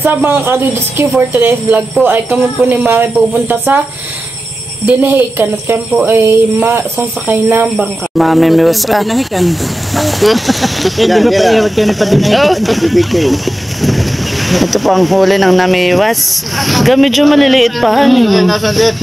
What's up mga kaduduski, for today's vlog po ay kami po ni Mami pupunta sa Dinahican at kami po ay sasakay ng bangka. Mami may usa. Dinahican. Hindi ba pa iwag kayo pa Dinahican? Ito po ang huli ng namiwas. Medyo maliliit pa.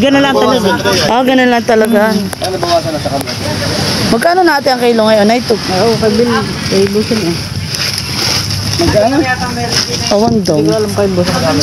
Ganun lang talaga. Ganun lang talaga. Magkano natin ang kilo ngayon? Ay, ito. Oo, kabili. Ay, busin eh. Magkano? Awan daw.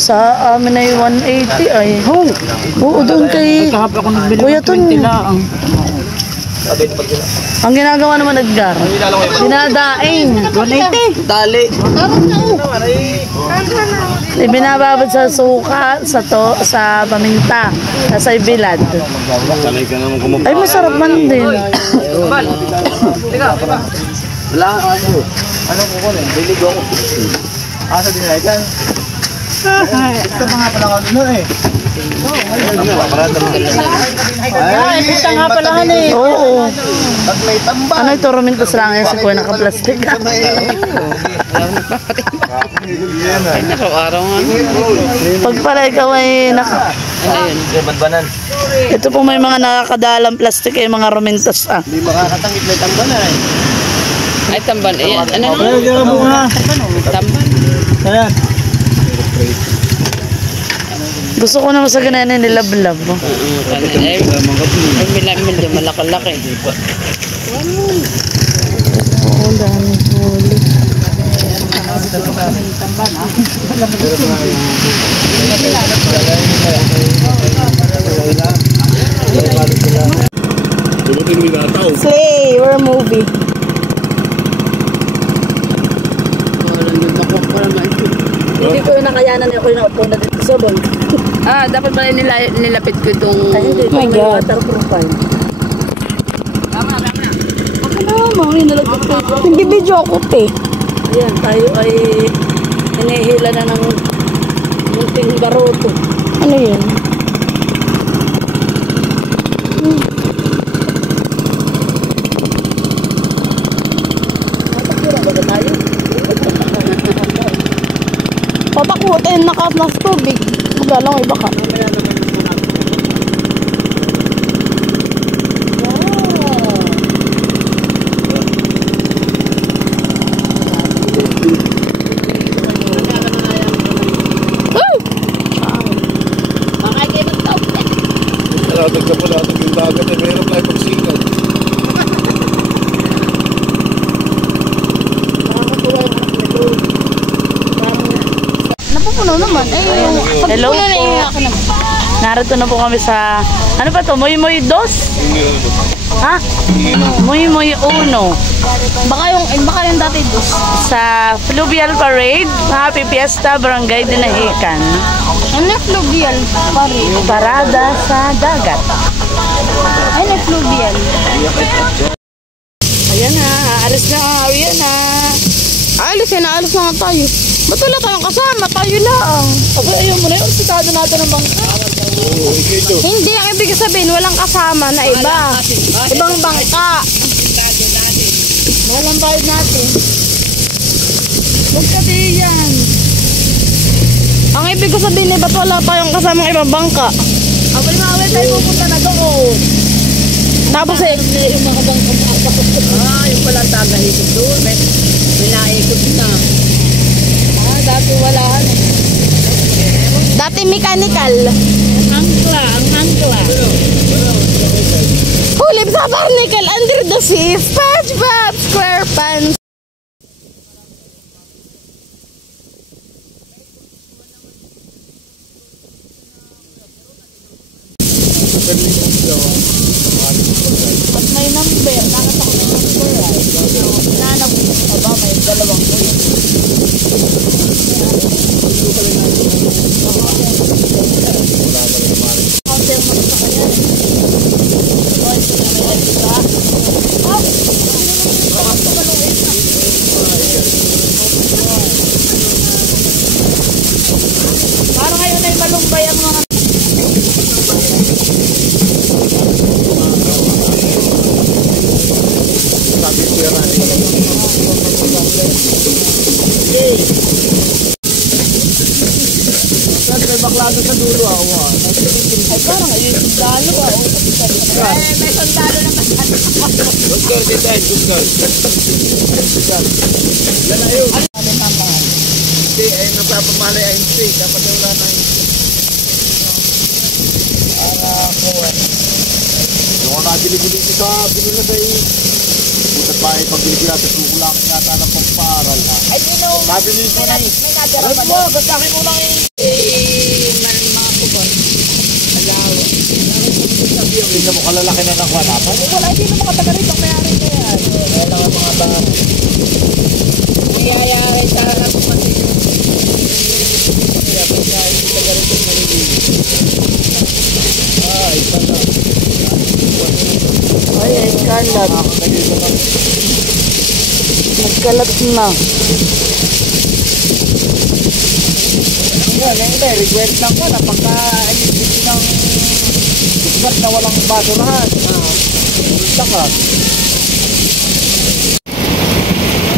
Sa amin ay 180 ay. Oo, doon kay Kuya Ton. Ang ginagawa naman Edgar, dinadaing 180. Dali. Ibinababad sa suka, sa paminta, sa ibilad. Ay, masarap man din. Wala ako. Ano ko kunin? Bilig ako. Asa din na yan? Ito mga pala ka doon eh. Ay, pista nga pala ka eh. Oo. Pag may tambal. Ano ito, rumintos lang yan si Kuya nakaplastik. Ay, nakaw-araw nga. Pag pala ikaw ay badbanan. Ito po may mga nakakadalang plastik ay mga rumintos ah. Hindi makakatangit may tambalan eh. Ay, tamban. Ayan. Ano na? Tamban. Ayan. Gusto ko naman sa ganyan nilablab. Ay, milamil yung malaki-laki. Oo, dami huli. Slay, we're a movie. Hindi ko yung nakayanan ako yung naupo na dito sa bang. Dapat ba nilapit ko itong waterproof. Tama. Baka naman, nilagpit ko ito. Nag-video ako, te. Ayan, tayo ay hinihila na ng munting garoto. Ano yun? Papakutin nakaplas tubig. Magalang iba ka. Nalatag ka pala atag yung dagat eh. Mayroon tayo pagsikat. Napupuno naman. Hello po. Narito na po kami sa, ano pa to? Muy Muy Dos? Ha? Muy Muy Uno. Baka yung dati dos. Sa Fluvial Parade, Happy Fiesta, Barangay Dinahican. Ano Fluvial Parade? Parada sa dagat. Ay, na Fluvial. Ayan na, aalis na, ayan na. Alis na nga tayo. Ba't wala tayong kasama? Tayo lang. Ayaw mo na yung sitado natin ng bangka. Hindi, ang ibig sabihin, walang kasama na iba. Ibang bangka. Walang bayad natin. Huwag ka diyan. Ang ibig sabihin, ba't wala tayong kasama ng ibang bangka? Mawal tayo pupunta na doon. Tapos yung mga bangka. Yung palang tagahikot doon. May naikot na. Dati wala dati mechanical. Ang angkla. Hulip sa barnacle under the sea. SpongeBob SquarePants. At may number. Nakita ko may number ay. Nanap ko ba may dalawang ko. dulo awa. Ay, parang ayun yung sundalo may sundalo na masyado. Gusto, tita, gusto. Yan na yun. Hindi, ay napapamalay ay hindi. Dapat wala na yun. Yung nakabili-bili ko sa binila sa iyo. Bukat pa ay pagbili natin kukulangin yata ng pamparal na. Ay, dino. Nabili ko na yun. May natira pa Ano mo? Gastakin mo lang yun. mga kubon. Alawa. Hindi mo kalalaki na nakuha natin. Wala, hindi na makataga rito. Mayari na yan. Wala nga mga bata. Mayayari sa harap pati. Kaya pagka hindi taga rito manilili. Isa na. Ay, kalat. Nagkalat na. Yan, request lang ko na pagka ayun ng sugat na walang basurahan. Saka.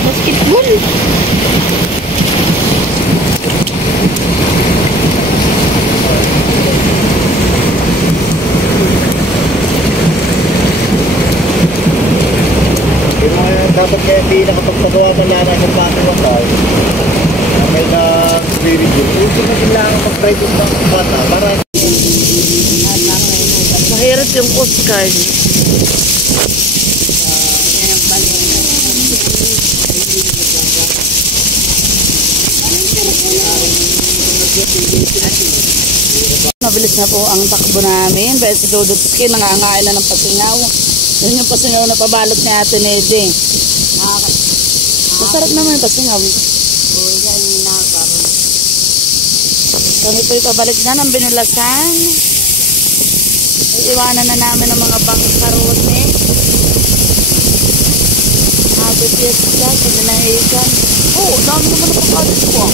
Basketball. Dapat kaya hindi nakapagpagawa man lang ng batang wakal na may na-spirit yun. Hindi na kailangan mag-private ng bata para Mahirap yung coast guard. Mabilis na po ang takbo namin. Pero si Dudutski nangangain na ng pasingaw. Yun yung pasingaw na pabalot ni Ate Nede. Masarap naman yung pasingaw. Kami po ipabalik na ng binulasan. Iwanan na namin ang mga bangkarote. Happy Fiesta sa dinahigan. Oh, dami naman na pagkalit ko.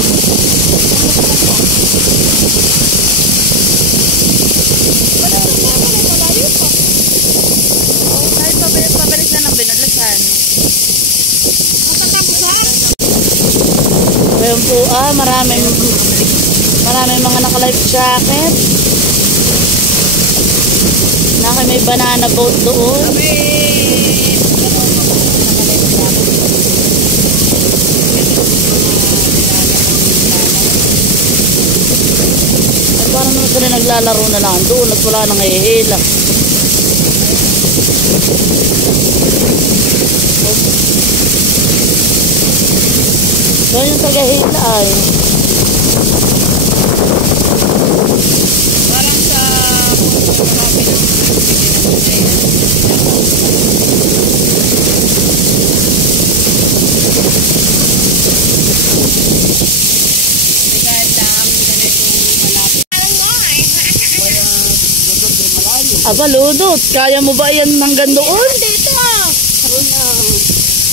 Kahit pabalik na ng binulasan. Ngayon po maraming mga naka-life jacket. May banana boat doon. Parang naman sila naglalaro na lang doon at wala nang ihihila. Doon yung tagahila ay. Parang sa copy ng Aba, Ludot, kaya mo ba yan hanggang doon? dito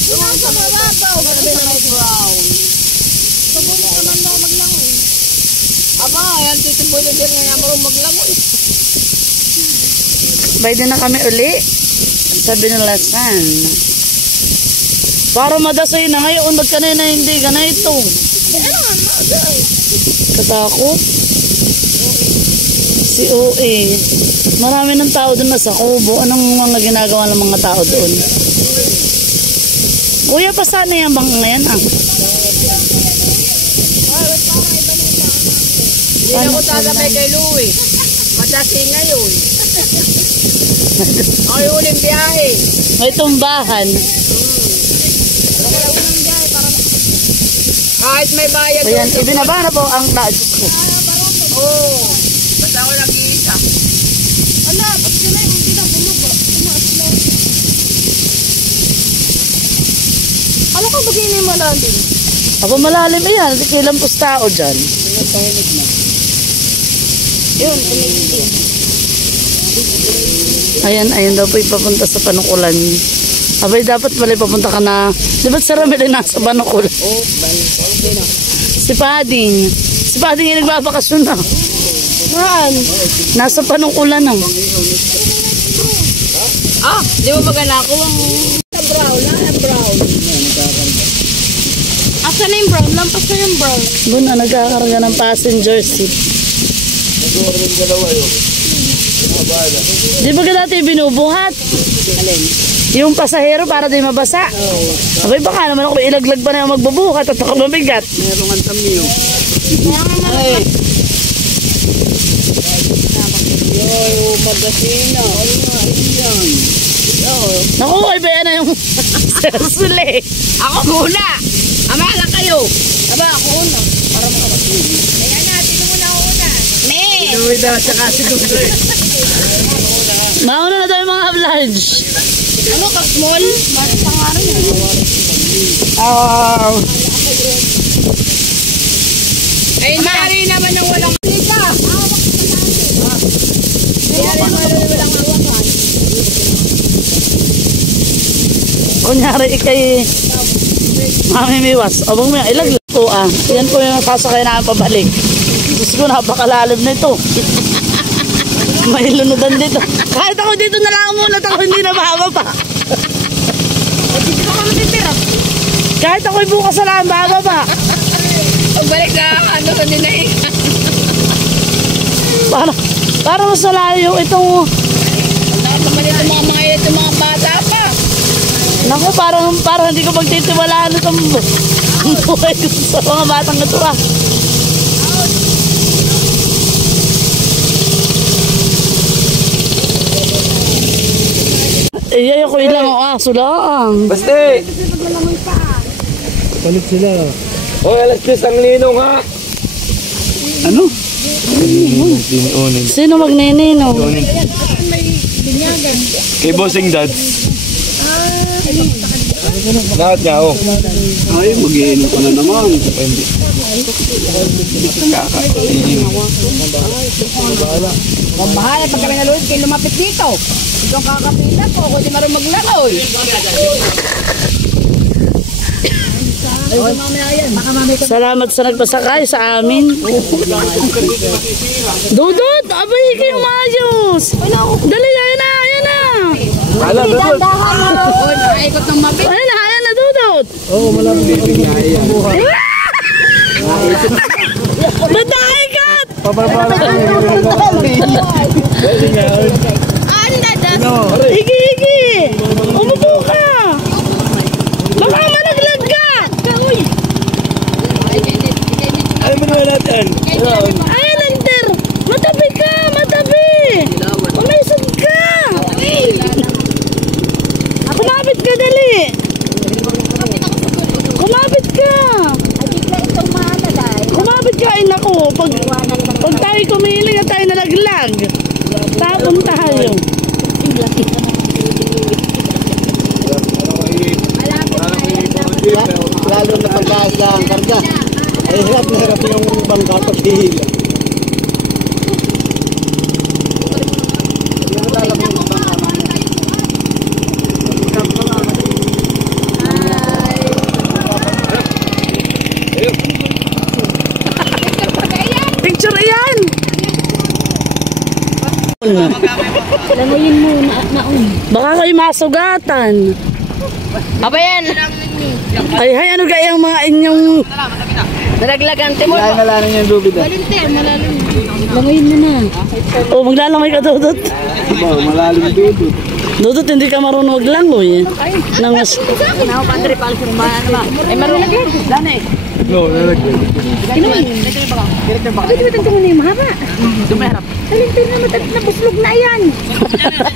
Doon sa mababaw. Sabi na may brown. Sabunod ka lang daw maglangoy. Aba, yan titibulo din nga marunong maglangoy. Pwede na kami uli. Sa binulasan. Para madasoy na ngayon, ba't ka na hindi ka na ito? Katakot. Si OA. Marami ng tao doon na sa Kubo. Anong mga ginagawa ng mga tao doon? Kuya, pa sana yan bang ngayon Hindi na ko tatapay kay Louie. Madasing ngayon. Ay, uling biyahe. May tumbahan. Kahit may bayad. Ayan, ibinaba na po ang Diyos ko. Oo. Basta ako nag-iisa. Ala, ba't sila yung hindi na bumaba? Tumaas na. Ano ka bagay na yung malalim? Ako malalim yan. Kilang tao dyan. Yun, tumigil. Ayan daw po ipapunta sa Panukulan. Abay, dapat pala ipapunta ka na. Di ba sarami din nasa Panukulan? Oo, Si Pading. Si Pading yung nagbabakasyon na. saan? Nasa Panukulan na. Ah, di mo magana ako ang brown, brown. Asa na yung brown? Lampas na yung brown. Doon na nagkakarga ng passenger seat. Di ba ka dati binubuhat? Yung pasahero para di mabasa? Abay baka naman ako ilaglag pa na yung magbubuhat at ako mabigat. Meron ang tamiyo. Yo, magasina. Naku, ay ba yan na yung suli? Ako muna. Ama lang kayo. Aba, ako una. Para makapagpili. Kaya natin muna una. Me! Inuwi na sa kasi doon. Mauna na tayo mga avalanche. Ano ka, small? Bakit pangalan yan? Ay, maaari naman ng walang lika. Maaari naman ng walang hawakan. Kunyari ikay mamimiwas. Abang mo yung ilaglag po ah. Yan po yung sasakay namin pabalik. Diyos ko, napakalalim na ito. May lunudan dito. Kahit ako dito na lang muna, ako hindi na mahaba pa. Dito ka matitira. Kahit ako'y bukas sa lang, mahaba pa. Pagbalik na, ano ka din na eh. Para mas malayo itong... Nakapabalik ang mga bata pa. Naku, parang hindi ko magtitiwalaan itong buhay ko sa mga batang ito ah. Eh, ako ilang aso lang. Basti! Palit sila. Hoy, alas 10 ang ninong ha! Ano? Sino magninino? Kay Bossing Dads. Lahat niya oh. Ay, mag-iinom ka na naman. Mabahala pag kami nalulit kayo lumapit dito. Ikaw kakapila po, ako di marunong maglakoy. Salamat sa nagpasakay sa amin. Dudut, abay kayo maayos. Dali, ayan na, ayan na. Kala, Dudut. Oo, nakaikot ng mapit. Ayan na, Dudut. Oo, malamang bibigay yan. Ba't nakaikat? Pabarbala ka na. Higi. Umupo ka. Baka malaglag ka. Ay, manuwa natin. Ay, Lanter. Matabi ka, matabi. Umisog ka. Kumapit ka, dali. Kumapit ka. Kumapit ka, ay naku. Pag tayo kumiling at tayo nalaglag, tapon tayo. Lalo na pagkaas lang karga. Ay, hirap na hirap yung bangka paghihila. Picture yan. Langayin muna at naon. Baka kayo masugatan. Aba yan. Ay, ano kaya ang mga inyong... Nalaglagan timon. Nalalang niya yung lubid ah. Langayin mo na. Oh, maglalamay ka, Dudut. Malalim dudut. Dudut, hindi ka marunong maglangoy. Nang mas... Ako pandri pa alis ba? Ay marunong yan. Dane. No, nalagyan. Kinuman. Bakit ba tanto mo na yung mahaba? Dumerap. Talintin na nabuslog na yan.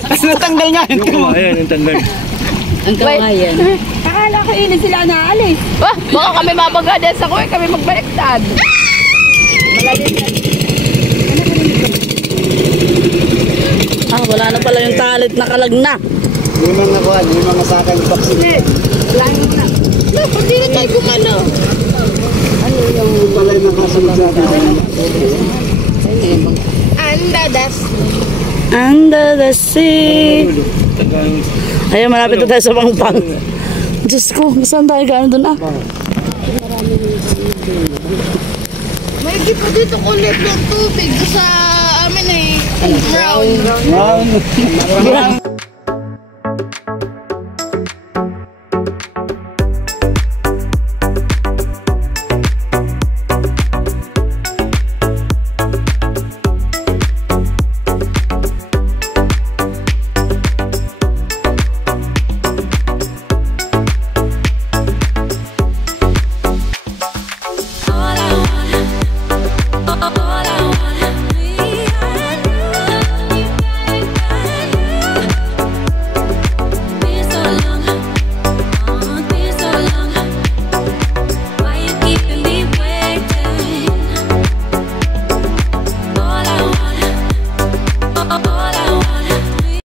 Natanggal nga yun. Ayan, yung tanggal. Ang kawayan. Akala ko ini sila naalis. Baka kami mabagada sa kuya, kami magbaliktad. Malalim na. Ah, wala na pala yung talit na kalagna. Limang nakuha, limang asakang vaccine. Lang na. No, hindi na tayo kumano. Ano yung palay na kasunod sa atin? Andadas. Under the sea. Ayun, malapit na tayo sa Pangpang. Diyos ko, saan tayo gano'n doon ah? May pa dito kulit ng tubig sa amin eh. Brown. Brown.